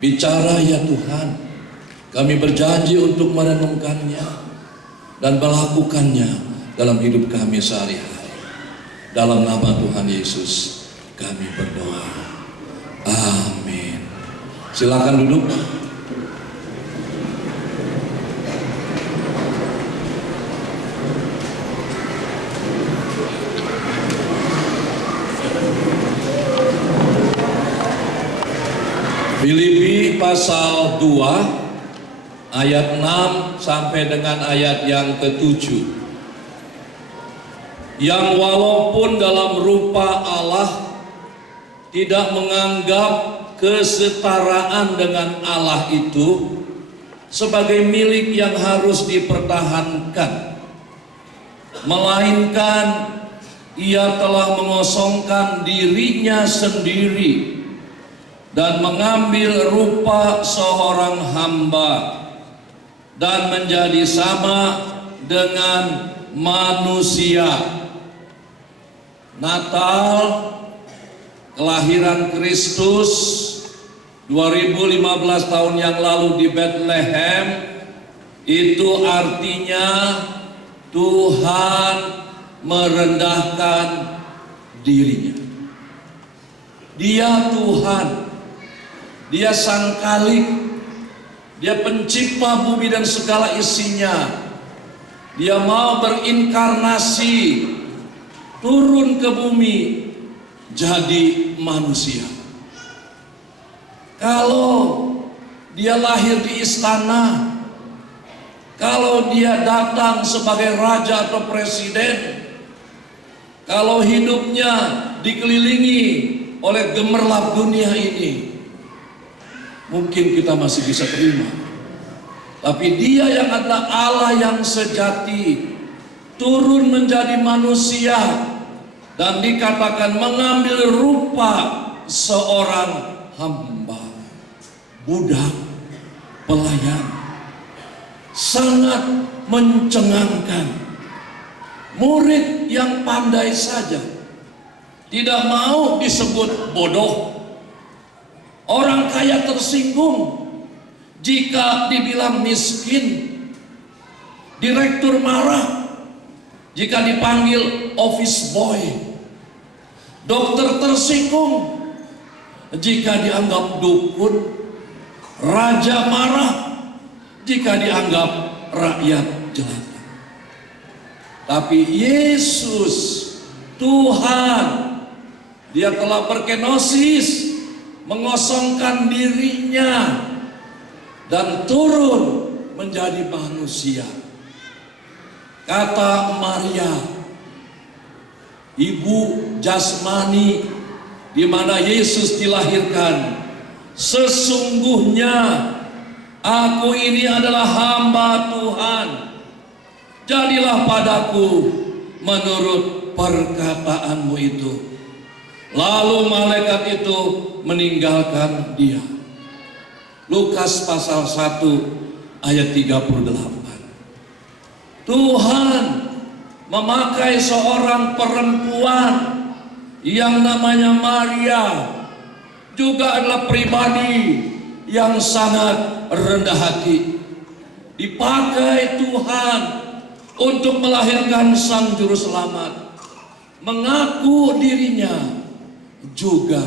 Bicara ya Tuhan, kami berjanji untuk merenungkannya dan melakukannya dalam hidup kami sehari-hari. Dalam nama Tuhan Yesus kami berdoa. Amin. Silakan duduk. Filipi pasal 2 ayat 6 sampai dengan ayat yang ke-7. Yang walaupun dalam rupa Allah tidak menganggap kesetaraan dengan Allah itu sebagai milik yang harus dipertahankan, melainkan ia telah mengosongkan dirinya sendiri dan mengambil rupa seorang hamba dan menjadi sama dengan manusia. Natal, kelahiran Kristus 2015 tahun yang lalu di Bethlehem, itu artinya Tuhan merendahkan dirinya. Dia Tuhan, Dia Sang Khalik, Dia pencipta bumi dan segala isinya. Dia mau berinkarnasi, turun ke bumi, jadi manusia. Kalau Dia lahir di istana, kalau Dia datang sebagai raja atau presiden, kalau hidupnya dikelilingi oleh gemerlap dunia ini, mungkin kita masih bisa terima. Tapi Dia yang adalah Allah yang sejati, turun menjadi manusia dan dikatakan mengambil rupa seorang hamba, budak, pelayan. Sangat mencengangkan. Murid yang pandai saja tidak mau disebut bodoh. Orang kaya tersinggung jika dibilang miskin. Direktur marah jika dipanggil office boy. Dokter tersinggung jika dianggap dukun. Raja marah jika dianggap rakyat jelata. Tapi Yesus, Tuhan, Dia telah berkenosis, mengosongkan dirinya dan turun menjadi manusia. Kata Maria, ibu jasmani di mana Yesus dilahirkan, sesungguhnya aku ini adalah hamba Tuhan, jadilah padaku menurut perkataanmu itu. Lalu malaikat itu meninggalkan dia. Lukas pasal 1 ayat 38. Tuhan memakai seorang perempuan yang namanya Maria, juga adalah pribadi yang sangat rendah hati. Dipakai Tuhan untuk melahirkan Sang Juru Selamat, mengaku dirinya juga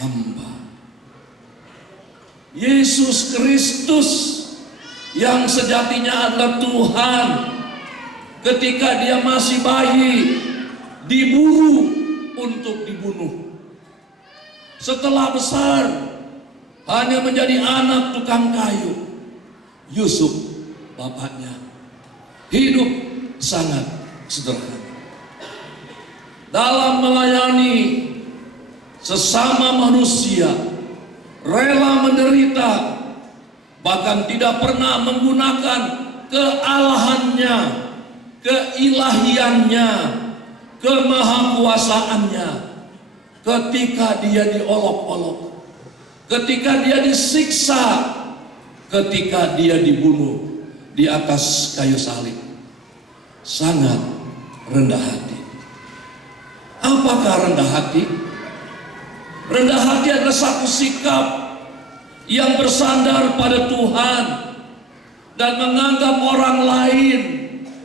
hamba. Yesus Kristus yang sejatinya adalah Tuhan, ketika Dia masih bayi diburu untuk dibunuh. Setelah besar hanya menjadi anak tukang kayu. Yusuf bapaknya hidup sangat sederhana. Dalam melayani sesama manusia, rela menderita, bahkan tidak pernah menggunakan kealahannya, keilahiannya, kemahakuasaannya. Ketika Dia diolok-olok, ketika Dia disiksa, ketika Dia dibunuh di atas kayu salib, sangat rendah hati. Apakah rendah hati? Rendah hati adalah satu sikap yang bersandar pada Tuhan dan menganggap orang lain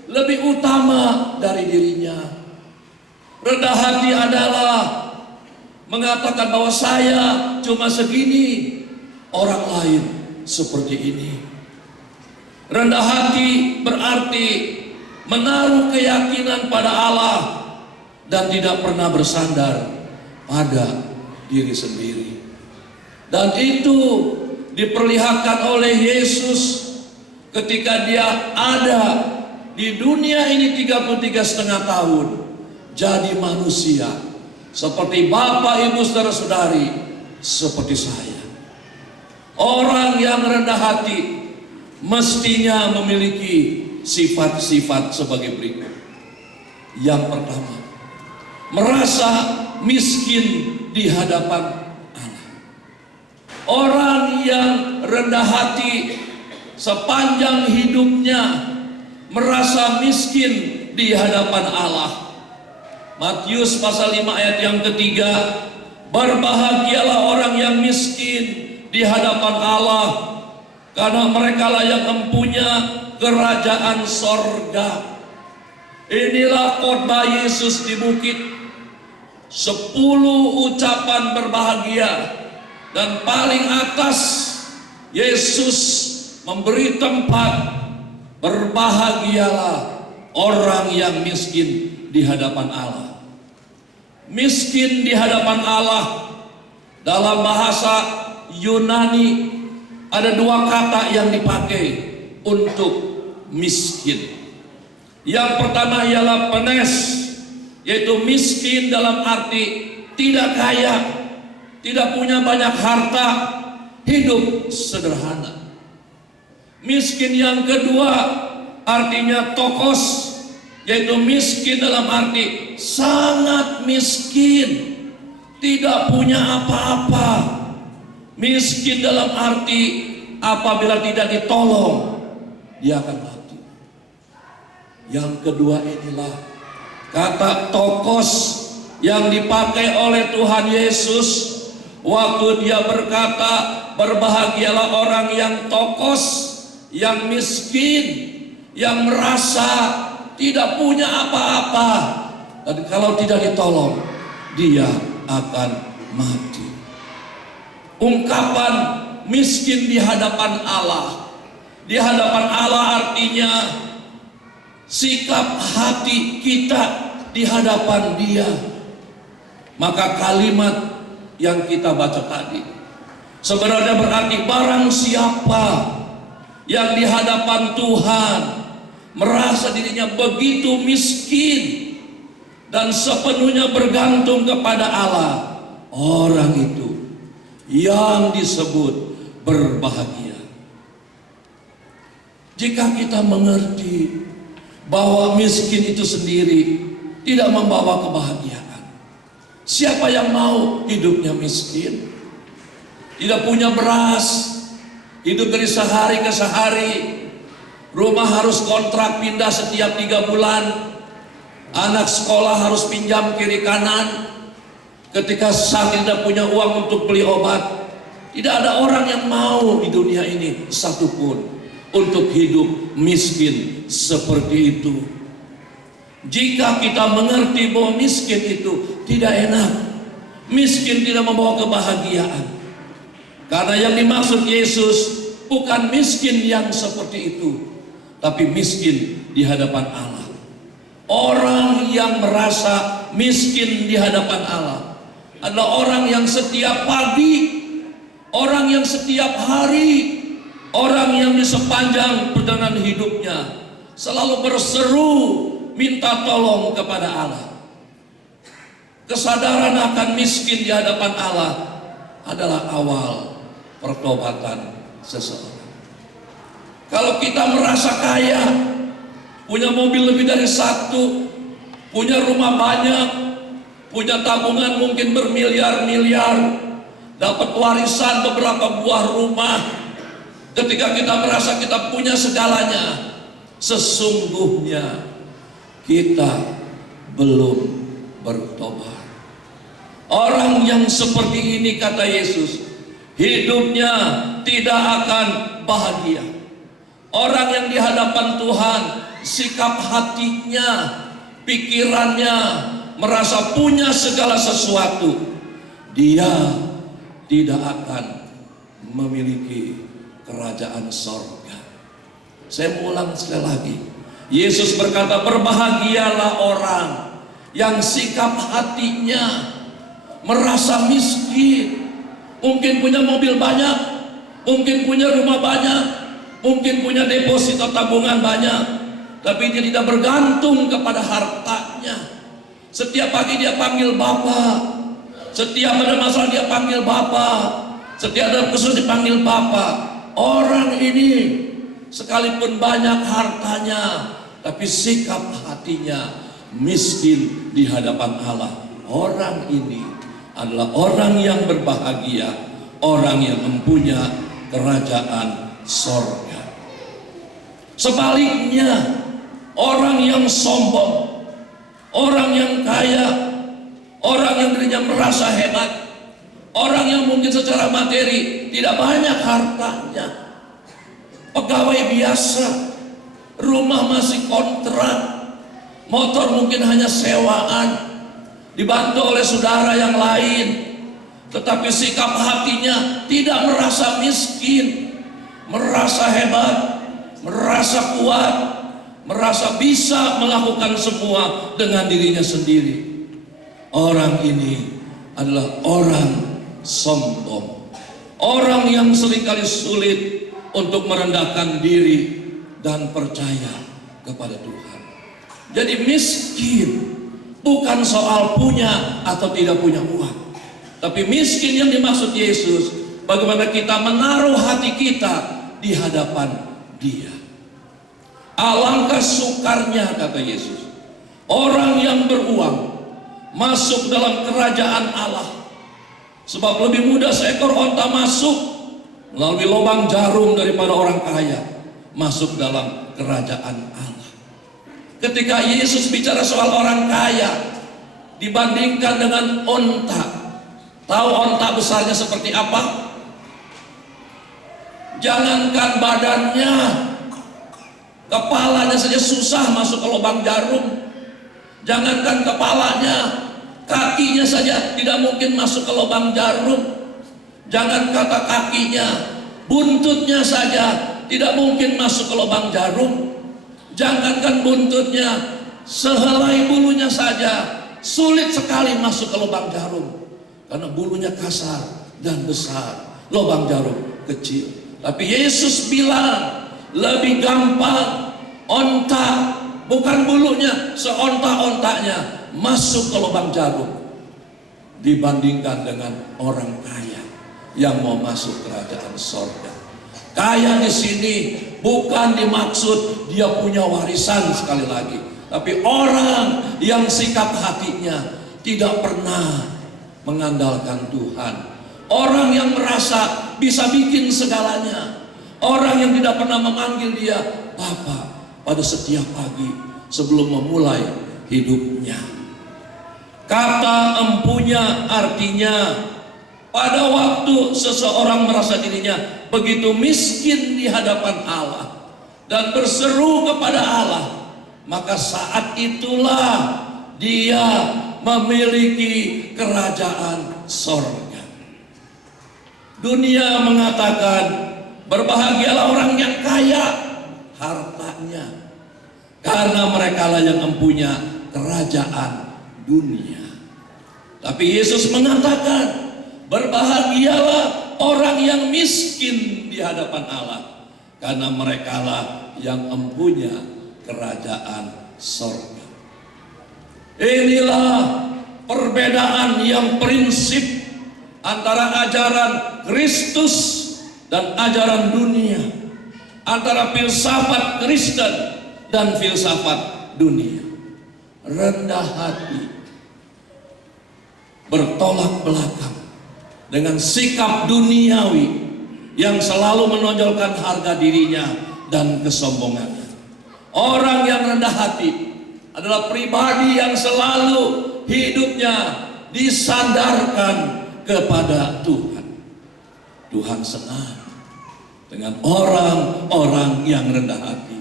lebih utama dari dirinya. Rendah hati adalah mengatakan bahwa saya cuma segini, orang lain seperti ini. Rendah hati berarti menaruh keyakinan pada Allah dan tidak pernah bersandar pada diri sendiri. Dan itu diperlihatkan oleh Yesus ketika dia ada di dunia ini 33,5 tahun jadi manusia seperti Bapak, Ibu, saudara-saudari, seperti saya. Orang yang rendah hati mestinya memiliki sifat-sifat sebagai berikut. Yang pertama, merasa miskin di hadapan Allah. Orang yang rendah hati sepanjang hidupnya merasa miskin di hadapan Allah. Matius pasal 5 ayat yang ketiga, berbahagialah orang yang miskin di hadapan Allah, karena merekalah yang mempunyai kerajaan sorga. Inilah khotbah Yesus di bukit, 10 ucapan berbahagia, dan paling atas Yesus memberi tempat, berbahagialah orang yang miskin di hadapan Allah. Miskin di hadapan Allah dalam bahasa Yunani ada 2 kata yang dipakai untuk miskin. Yang pertama ialah penes, yaitu miskin dalam arti tidak kaya, tidak punya banyak harta, hidup sederhana. Miskin yang kedua artinya tokos, yaitu miskin dalam arti sangat miskin, tidak punya apa-apa. Miskin dalam arti apabila tidak ditolong, dia akan mati. Yang kedua inilah kata tokos yang dipakai oleh Tuhan Yesus waktu dia berkata, berbahagialah orang yang tokos, yang miskin, yang merasa tidak punya apa-apa, dan kalau tidak ditolong dia akan mati. Ungkapan miskin di hadapan Allah, di hadapan Allah artinya sikap hati kita di hadapan Dia. Maka kalimat yang kita baca tadi sebenarnya berarti barang siapa yang di hadapan Tuhan merasa dirinya begitu miskin dan sepenuhnya bergantung kepada Allah, orang itu yang disebut berbahagia. Jika kita mengerti bahwa miskin itu sendiri tidak membawa kebahagiaan, siapa yang mau hidupnya miskin? Tidak punya beras, hidup dari sehari ke sehari, rumah harus kontrak pindah setiap 3 bulan, anak sekolah harus pinjam kiri kanan, ketika sakit tidak punya uang untuk beli obat. Tidak ada orang yang mau di dunia ini satupun untuk hidup miskin seperti itu. Jika kita mengerti bahwa miskin itu tidak enak, miskin tidak membawa kebahagiaan, karena yang dimaksud Yesus bukan miskin yang seperti itu, tapi miskin di hadapan Allah. Orang yang merasa miskin di hadapan Allah adalah orang yang setiap pagi, orang yang setiap hari, orang yang di sepanjang perjalanan hidupnya selalu berseru minta tolong kepada Allah. Kesadaran akan miskin di hadapan Allah adalah awal pertobatan seseorang. Kalau kita merasa kaya, punya mobil lebih dari 1, punya rumah banyak, punya tabungan mungkin bermiliar-miliar, dapat warisan beberapa buah rumah, ketika kita merasa kita punya segalanya, sesungguhnya kita belum bertobat. Orang yang seperti ini, kata Yesus, hidupnya tidak akan bahagia. Orang yang di hadapan Tuhan, sikap hatinya, pikirannya merasa punya segala sesuatu, dia tidak akan memiliki kerajaan sorga. Saya ulang sekali lagi, Yesus berkata, berbahagialah orang yang sikap hatinya merasa miskin. Mungkin punya mobil banyak, mungkin punya rumah banyak, mungkin punya deposito tabungan banyak, tapi dia tidak bergantung kepada hartanya. Setiap pagi dia panggil Bapak, setiap ada masalah dia panggil Bapak, setiap ada kesulitan dipanggil Bapak. Orang ini sekalipun banyak hartanya, tapi sikap hatinya miskin di hadapan Allah. Orang ini adalah orang yang berbahagia, orang yang mempunyai kerajaan sorga. Sebaliknya, orang yang sombong, orang yang kaya, orang yang dirinya merasa hebat, orang yang mungkin secara materi tidak banyak hartanya, pegawai biasa, rumah masih kontrak, motor mungkin hanya sewaan, dibantu oleh saudara yang lain, tetapi sikap hatinya tidak merasa miskin, merasa hebat, merasa kuat, merasa bisa melakukan semua dengan dirinya sendiri. Orang ini adalah orang sombong, orang yang seringkali sulit untuk merendahkan diri dan percaya kepada Tuhan. Jadi miskin bukan soal punya atau tidak punya uang, tapi miskin yang dimaksud Yesus bagaimana kita menaruh hati kita di hadapan Dia. Alangkah sukarnya, kata Yesus, orang yang beruang masuk dalam kerajaan Allah. Sebab lebih mudah seekor onta masuk melalui lubang jarum daripada orang kaya masuk dalam kerajaan Allah. Ketika Yesus bicara soal orang kaya dibandingkan dengan onta, tahu onta besarnya seperti apa? Jangankan badannya, kepalanya saja susah masuk ke lubang jarum. Jangankan kepalanya, kakinya saja tidak mungkin masuk ke lubang jarum. Jangan kata kakinya, buntutnya saja tidak mungkin masuk ke lubang jarum. Jangankan buntutnya, sehelai bulunya saja sulit sekali masuk ke lubang jarum, karena bulunya kasar dan besar, lubang jarum kecil. Tapi Yesus bilang lebih gampang onta, bukan bulunya, seonta-ontanya masuk ke lubang jarum dibandingkan dengan orang kaya yang mau masuk kerajaan sorga. Kaya di sini bukan dimaksud dia punya warisan sekali lagi, tapi orang yang sikap hatinya tidak pernah mengandalkan Tuhan, orang yang merasa bisa bikin segalanya, orang yang tidak pernah memanggil Dia Bapa pada setiap pagi sebelum memulai hidupnya. Kata empunya artinya pada waktu seseorang merasa dirinya begitu miskin di hadapan Allah dan berseru kepada Allah, maka saat itulah dia memiliki kerajaan sorga. Dunia mengatakan berbahagialah orang yang kaya hartanya, karena mereka lah yang mempunyai kerajaan dunia. Tapi Yesus mengatakan berbahagialah orang yang miskin di hadapan Allah, karena merekalah yang mempunyai kerajaan sorga. Inilah perbedaan yang prinsip antara ajaran Kristus dan ajaran dunia, antara filsafat Kristen dan filsafat dunia. Rendah hati, bertolak belakang dengan sikap duniawi yang selalu menonjolkan harga dirinya dan kesombongannya. Orang yang rendah hati adalah pribadi yang selalu hidupnya disandarkan kepada Tuhan. Tuhan senang dengan orang-orang yang rendah hati.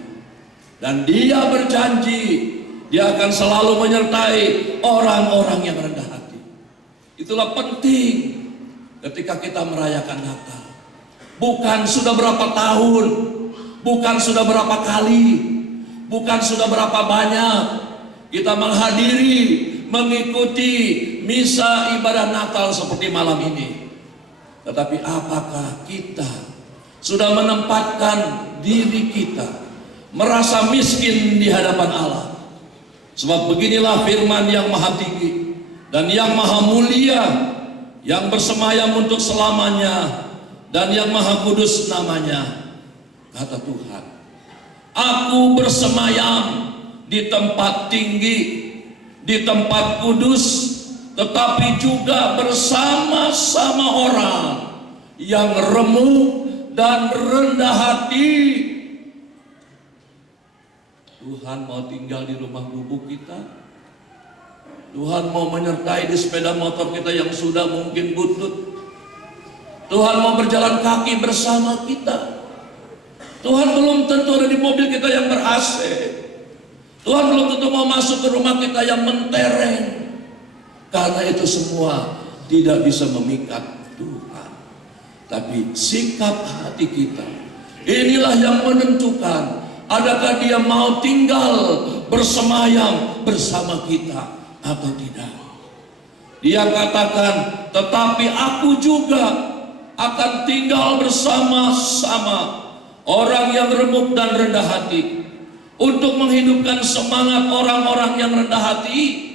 Dan Dia berjanji, Dia akan selalu menyertai orang-orang yang rendah hati. Itulah penting ketika kita merayakan Natal. Bukan sudah berapa tahun, bukan sudah berapa kali, bukan sudah berapa banyak kita menghadiri, mengikuti misa ibadah Natal seperti malam ini. Tetapi apakah kita sudah menempatkan diri kita merasa miskin di hadapan Allah? Sebab beginilah firman yang maha tinggi dan yang maha mulia, yang bersemayam untuk selamanya, dan yang maha kudus namanya. Kata Tuhan, aku bersemayam di tempat tinggi, di tempat kudus, tetapi juga bersama-sama orang yang remuk dan rendah hati. Tuhan mau tinggal di rumah gubuk kita. Tuhan mau menyertai di sepeda motor kita yang sudah mungkin butut. Tuhan mau berjalan kaki bersama kita. Tuhan belum tentu ada di mobil kita yang ber-AC. Tuhan belum tentu mau masuk ke rumah kita yang mentereng. Karena itu semua tidak bisa memikat Tuhan. Tapi sikap hati kita, inilah yang menentukan adakah Dia mau tinggal bersemayam bersama kita atau tidak. Dia katakan, tetapi aku juga akan tinggal bersama-sama orang yang remuk dan rendah hati, untuk menghidupkan semangat orang-orang yang rendah hati,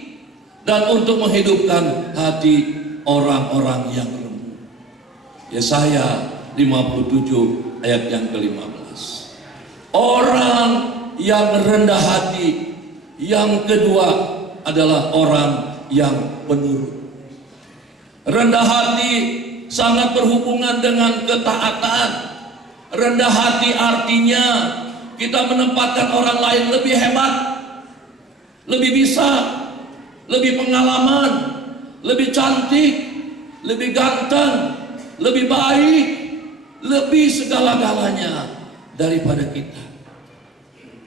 dan untuk menghidupkan hati orang-orang yang remuk. Yesaya 57 ayat yang ke-15. Orang yang rendah hati. Yang kedua adalah orang yang penurut. Rendah hati sangat berhubungan dengan ketaatan. Rendah hati artinya kita menempatkan orang lain lebih hebat, lebih bisa, lebih pengalaman, lebih cantik, lebih ganteng, lebih baik, lebih segala-galanya daripada kita.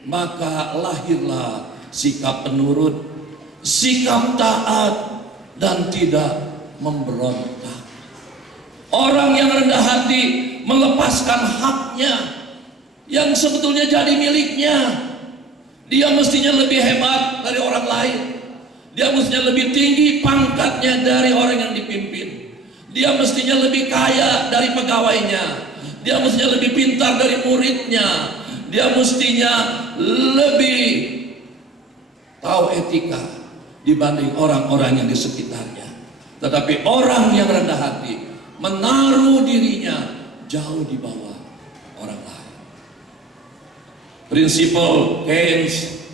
Maka lahirlah sikap penurut, sikap taat, dan tidak memberontak. Orang yang rendah hati melepaskan haknya yang sebetulnya jadi miliknya. Dia mestinya lebih hebat dari orang lain. Dia mestinya lebih tinggi pangkatnya dari orang yang dipimpin. Dia mestinya lebih kaya dari pegawainya. Dia mestinya lebih pintar dari muridnya. Dia mestinya lebih tahu etika dibanding orang-orang yang di sekitarnya. Tetapi orang yang rendah hati menaruh dirinya jauh di bawah orang lain. Prinsipal Keynes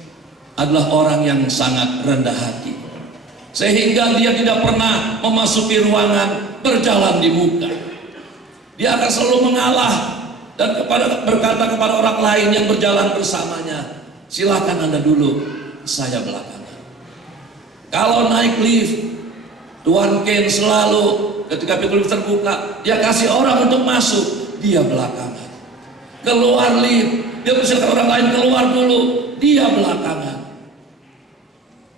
adalah orang yang sangat rendah hati, sehingga dia tidak pernah memasuki ruangan berjalan di muka. Dia akan selalu mengalah dan berkata kepada orang lain yang berjalan bersamanya, silakan Anda dulu, saya belakangan. Kalau naik lift, Tuan Keynes selalu ketika pintu lift terbuka, dia kasih orang untuk masuk, dia belakangan. Keluar lift, dia persilakan orang lain keluar dulu, dia belakangan.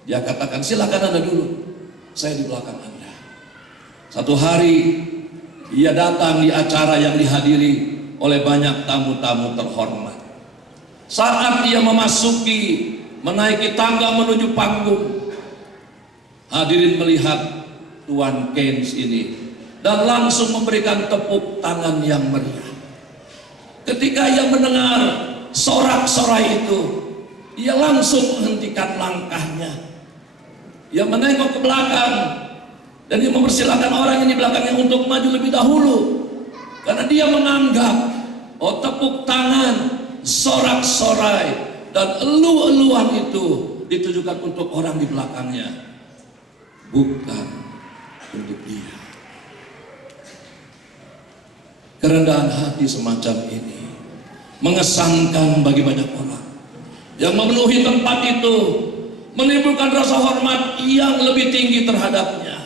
Dia katakan, silakan Anda dulu, saya di belakang Anda. Satu hari ia datang di acara yang dihadiri oleh banyak tamu-tamu terhormat. Saat dia menaiki tangga menuju panggung, hadirin melihat Tuan Keynes ini dan langsung memberikan tepuk tangan yang meriah. Ketika ia mendengar sorak-sorai itu, ia langsung menghentikan langkahnya. Ia menengok ke belakang dan dia mempersilahkan orang yang di belakangnya untuk maju lebih dahulu, karena dia menganggap tepuk tangan, sorak-sorai dan elu-eluan itu ditujukan untuk orang di belakangnya, bukan untuk dia. Kerendahan hati semacam ini mengesankan bagi banyak orang yang memenuhi tempat itu, menimbulkan rasa hormat yang lebih tinggi terhadapnya,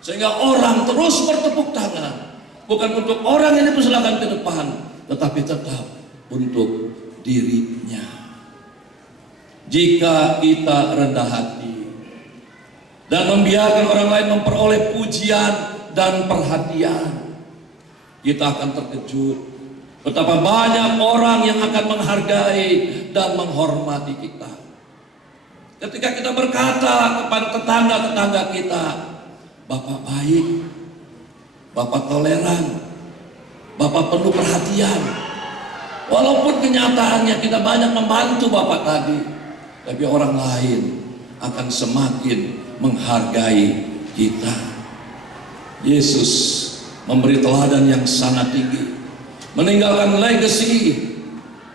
sehingga orang terus bertepuk tangan, bukan untuk orang yang dipersilakan ke depan, tetapi tetap untuk dirinya. Jika kita rendah hati dan membiarkan orang lain memperoleh pujian dan perhatian, kita akan terkejut betapa banyak orang yang akan menghargai dan menghormati kita. Ketika kita berkata kepada tetangga-tetangga kita, Bapak baik, Bapak toleran, Bapak penuh perhatian. Walaupun kenyataannya kita banyak membantu Bapak tadi, tapi orang lain akan semakin menghargai kita. Yesus memberi teladan yang sangat tinggi, meninggalkan legacy,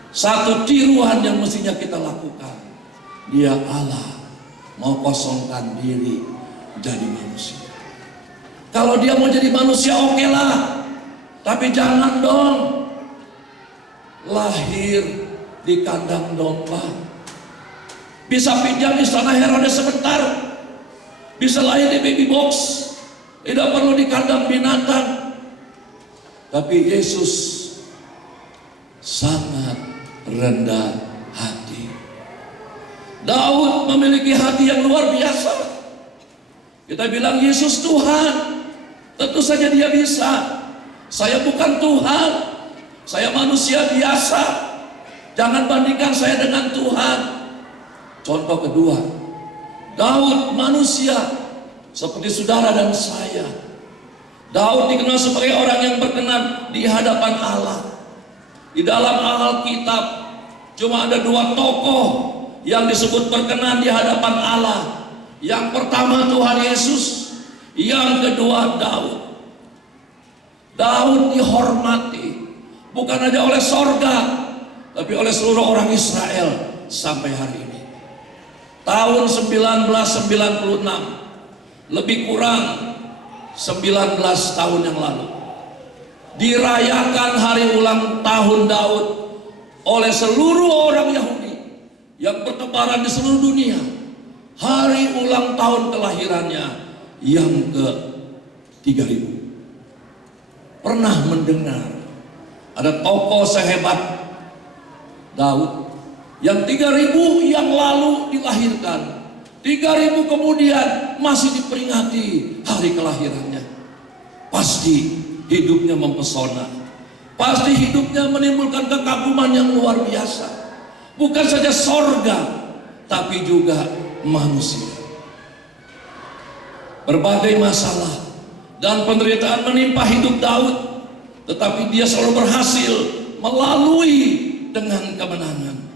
satu tiruan yang mestinya kita lakukan. Dia Allah mau kosongkan diri jadi manusia. Kalau dia mau jadi manusia oke lah, tapi jangan dong lahir di kandang domba. Bisa pinjam istana Herodes sebentar, bisa lahir di baby box, tidak perlu di kandang binatang. Tapi Yesus sangat rendah hati. Daud memiliki hati yang luar biasa. Kita bilang Yesus Tuhan, tentu saja dia bisa. Saya bukan Tuhan, saya manusia biasa. Jangan bandingkan saya dengan Tuhan. Contoh kedua, Daud manusia seperti saudara dan saya. Daud dikenal sebagai orang yang berkenan di hadapan Allah. Di dalam Alkitab cuma ada dua tokoh yang disebut berkenan di hadapan Allah. Yang pertama Tuhan Yesus, yang kedua Daud. Daud dihormati bukan hanya oleh sorga, tapi oleh seluruh orang Israel sampai hari ini. Tahun 1996, lebih kurang 19 tahun yang lalu, dirayakan hari ulang tahun Daud oleh seluruh orang Yahudi yang bertebaran di seluruh dunia. Hari ulang tahun kelahirannya yang ke-3000. Pernah mendengar ada tokoh sehebat Daud yang 3000 yang lalu dilahirkan, 3000 kemudian masih diperingati hari kelahirannya? Pasti hidupnya mempesona, pasti hidupnya menimbulkan kekaguman yang luar biasa. Bukan saja sorga, tapi juga manusia. Berbagai masalah dan penderitaan menimpa hidup Daud, tetapi dia selalu berhasil melalui dengan kemenangan.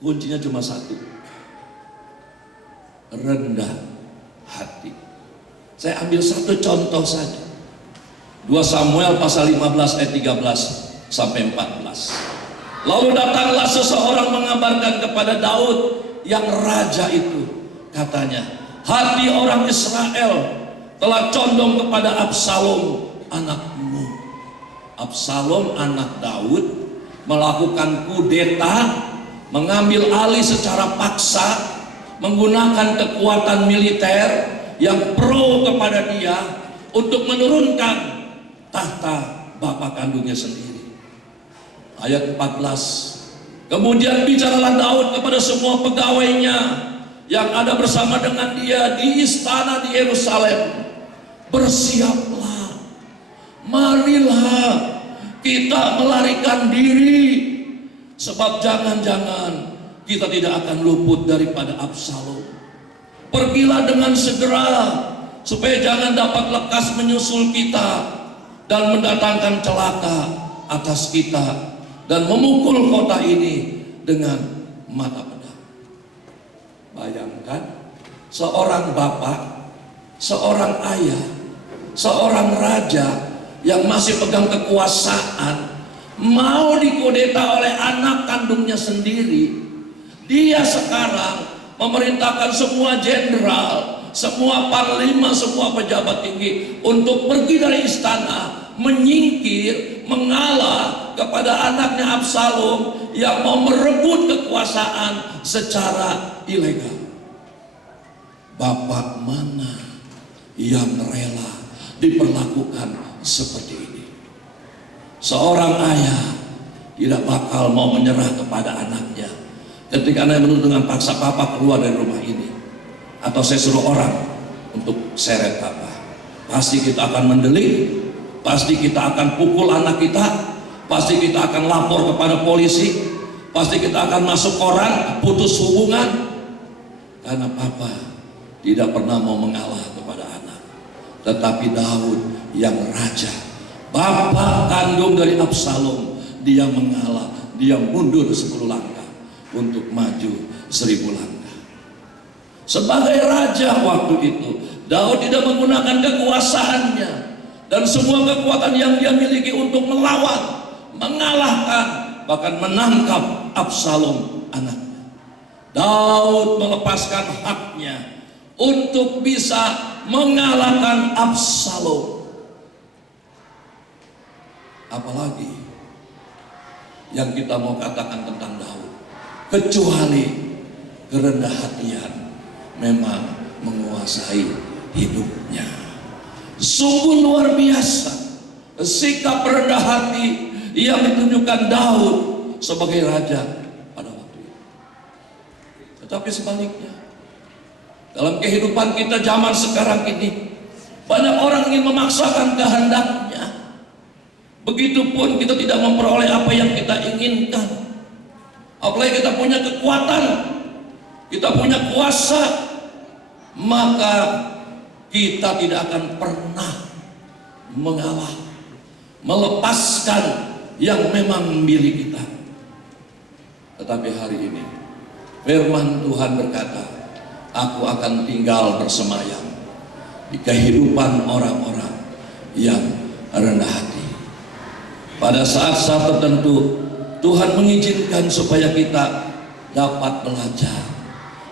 Kuncinya cuma satu: rendah hati. Saya ambil satu contoh saja. 2 Samuel pasal 15 ayat 13 sampai 14. Lalu datanglah seseorang mengabarkan kepada Daud yang raja itu, katanya, hati orang Israel telah condong kepada Absalom anakmu. Absalom anak Daud melakukan kudeta, mengambil alih secara paksa, menggunakan kekuatan militer yang pro kepada dia untuk menurunkan tahta bapak kandungnya sendiri. Ayat 14. Kemudian bicaralah Daud kepada semua pegawainya yang ada bersama dengan dia di istana di Yerusalem. Bersiaplah, marilah kita melarikan diri, sebab jangan-jangan kita tidak akan luput daripada Absalom. Pergilah dengan segera, supaya jangan dapat lekas menyusul kita dan mendatangkan celaka atas kita dan memukul kota ini dengan mata pedang. Bayangkan seorang bapak, seorang ayah, seorang raja yang masih pegang kekuasaan mau dikudeta oleh anak kandungnya sendiri. Dia sekarang memerintahkan semua jenderal, semua panglima, semua pejabat tinggi untuk pergi dari istana, menyingkir, mengalah kepada anaknya Absalom yang mau merebut kekuasaan secara ilegal. Bapak mana yang rela diperlakukan seperti ini. Seorang ayah tidak bakal mau menyerah kepada anaknya ketika anaknya menuntut dengan paksa, papa keluar dari rumah ini, atau saya suruh orang untuk seret papa. Pasti kita akan mendelik, pasti kita akan pukul anak kita, pasti kita akan lapor kepada polisi, pasti kita akan masuk koran, putus hubungan. Karena papa tidak pernah mau mengalah kepada anak. Tetapi Daud yang raja, bapak kandung dari Absalom, dia mengalah, dia mundur 10 langkah untuk maju 1000 langkah. Sebagai raja waktu itu, Daud tidak menggunakan kekuasaannya dan semua kekuatan yang dia miliki untuk melawan, mengalahkan, bahkan menangkap Absalom anaknya. Daud melepaskan haknya untuk bisa mengalahkan Absalom. Apalagi yang kita mau katakan tentang Daud, kecuali kerendah hatian memang menguasai hidupnya. Sungguh luar biasa sikap rendah hati yang ditunjukkan Daud sebagai raja pada waktu itu. Tetapi sebaliknya, dalam kehidupan kita zaman sekarang ini, banyak orang ingin memaksakan kehendaknya. Begitupun kita tidak memperoleh apa yang kita inginkan. Apalagi kita punya kekuatan, kita punya kuasa, maka kita tidak akan pernah mengalah, melepaskan yang memang milik kita. Tetapi hari ini firman Tuhan berkata, aku akan tinggal bersemayam di kehidupan orang-orang yang rendah hati. Pada saat-saat tertentu Tuhan mengizinkan supaya kita dapat belajar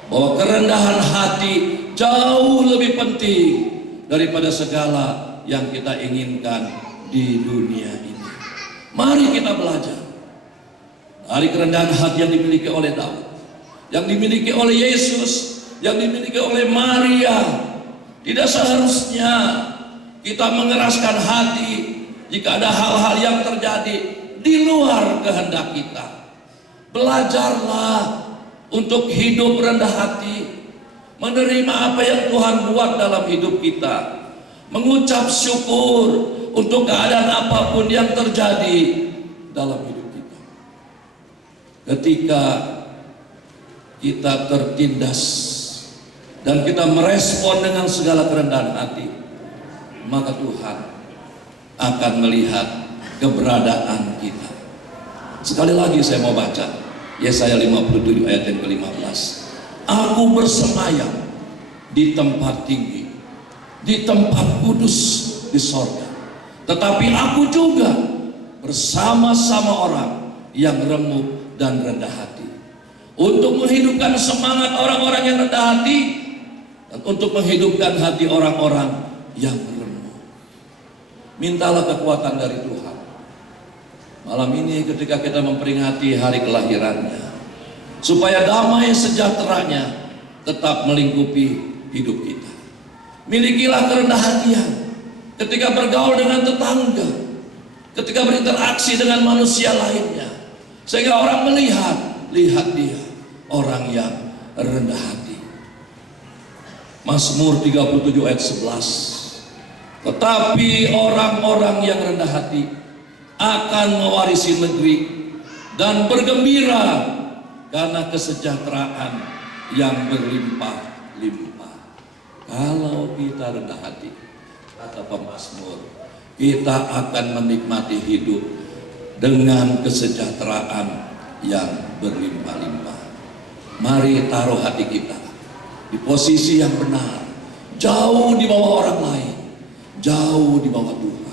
bahwa kerendahan hati jauh lebih penting daripada segala yang kita inginkan di dunia ini. Mari kita belajar dari kerendahan hati yang dimiliki oleh Daud, yang dimiliki oleh Yesus, yang dimiliki oleh Maria. Tidak seharusnya kita mengeraskan hati jika ada hal-hal yang terjadi di luar kehendak kita. Belajarlah untuk hidup rendah hati, menerima apa yang Tuhan buat dalam hidup kita, mengucap syukur untuk keadaan apapun yang terjadi dalam hidup kita. Ketika kita tertindas dan kita merespon dengan segala kerendahan hati, maka Tuhan akan melihat keberadaan kita. Sekali lagi saya mau baca Yesaya 57 ayat yang ke-15. Aku bersemayam di tempat tinggi, di tempat kudus di sorga. Tetapi aku juga bersama-sama orang yang remuk dan rendah hati, untuk menghidupkan semangat orang-orang yang rendah hati dan untuk menghidupkan hati orang-orang yang remuk. Mintalah kekuatan dari Tuhan malam ini ketika kita memperingati hari kelahirannya, supaya damai sejahteranya tetap melingkupi hidup kita. Milikilah kerendahan hatian ketika bergaul dengan tetangga, ketika berinteraksi dengan manusia lainnya, sehingga orang lihat dia orang yang rendah hati. Mazmur 37 ayat 11. Tetapi orang-orang yang rendah hati akan mewarisi negeri dan bergembira karena kesejahteraan yang berlimpah-limpah. Kalau kita rendah hati, kata pemazmur, kita akan menikmati hidup dengan kesejahteraan yang berlimpah-limpah. Mari taruh hati kita di posisi yang benar, jauh di bawah orang lain, jauh di bawah Tuhan.